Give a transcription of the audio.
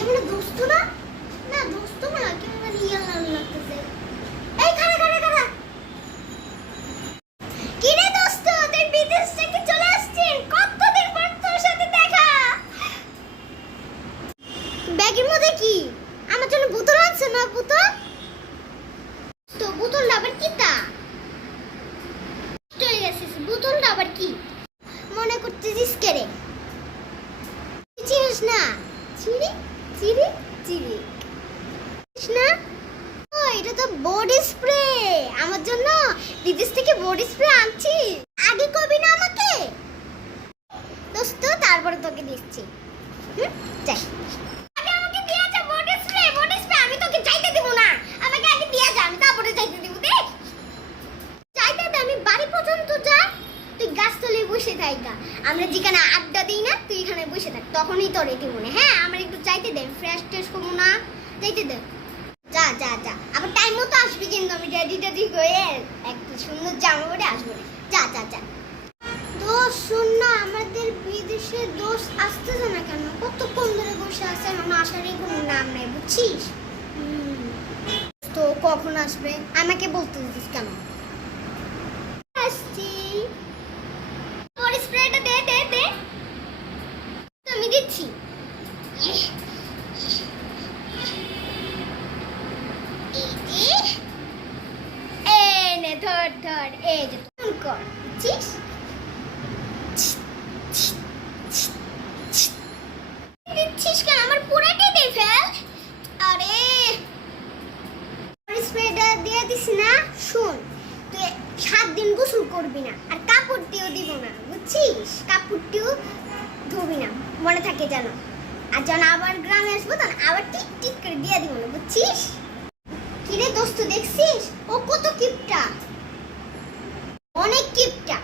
কেমন দোস্ত না? না দোস্ত না, কেমন রিয়েল লাগতেছে। এই খাড়া খাড়া খাড়া। কি রে দোস্ত, তুই বিদেশ থেকে চলে আসছিস? কতদিন পর তোর সাথে দেখা। ব্যাগের মধ্যে কি? আমার জন্য বোতল আনছে না? বোতল তো বোতলটা আবার কি তা? চলে গেছিস, বোতলটা আবার কি? মনে করতেছিস কে রে? চিনিস না? চিনি চিনি চিনি না? ও এটা তো বডি স্প্রে। আমার জন্য বিদেশ থেকে বডি স্প্রে আনছি। আগে কবি না আমাকে দোস্ত, তারপরে তোকে দিচ্ছি। যাই আগে আমাকে দিয়ে যা বডি স্প্রে। বডি স্প্রে আমি তোকে চাইতে দেব না। আমাকে আগে দিয়ে যা, আমি তারপরে চাইতে দেব। দেখ চাইতে দে, আমি বাড়ি পর্যন্ত যাই, তুই গাছতলায় বসে থাকা। আমরা যেখানে আড্ডা দিই না, তুই এখানে বসে থাক, তখনই তোর এটি মনে। হ্যাঁ আমার একটু চাইতে দে, ফ্রেশ ট্রেশ করবো না, চাইতে দে। যা যা যা, আবার টাইম মতো আসবি কিন্তু। আমি রেডি টেডি হয়ে একটা সুন্দর জামা পরে আসবো। যা যা যা। দোষ শুন না, আমাদের বিদেশে দোষ আসতেছে না কেন? কতক্ষণ ধরে বসে আছে, এখন আসারই কোনো নাম নাই, বুঝছিস? তো কখন আসবে আমাকে বলতে দিস কেন? আসছি। তোর স্প্রেটা দে দে দে। তো আমি দিচ্ছি। এই নে ধর ধর, এই যে তুই কর, বুঝছিস? দিচ্ছিস কেন? আমার পুরাটাই দিয়ে ফেল। আরে স্প্রেটা দিয়ে দিস না। শুন, তুই 7 দিন গোসল করবি না, আর কাপড় দিয়েও দিব না, বুঝছিস? কাপড়টিও ধুবি না, মনে থাকে যেন। আর যখন আবার গ্রামে আসবো তখন আবার টিক টিক করে দিয়ে দিব না, বুঝছিস? কিরে দোস্ত দেখছিস ও কত কিপটা, অনেক কিপটা।